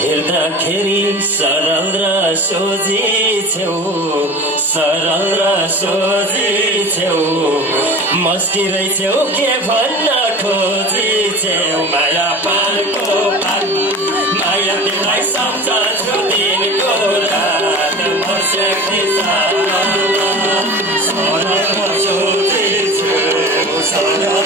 हेर्दाखेरि सरल र सोझी छेउ सरल र सोझी छेउ मस्की रहेछौ के भन्न खोजी छेउ माया पालको पाल माया तिमीलाई सम्झन्छु दिनको रात बसेकी सरल र सोझी छेउ सरल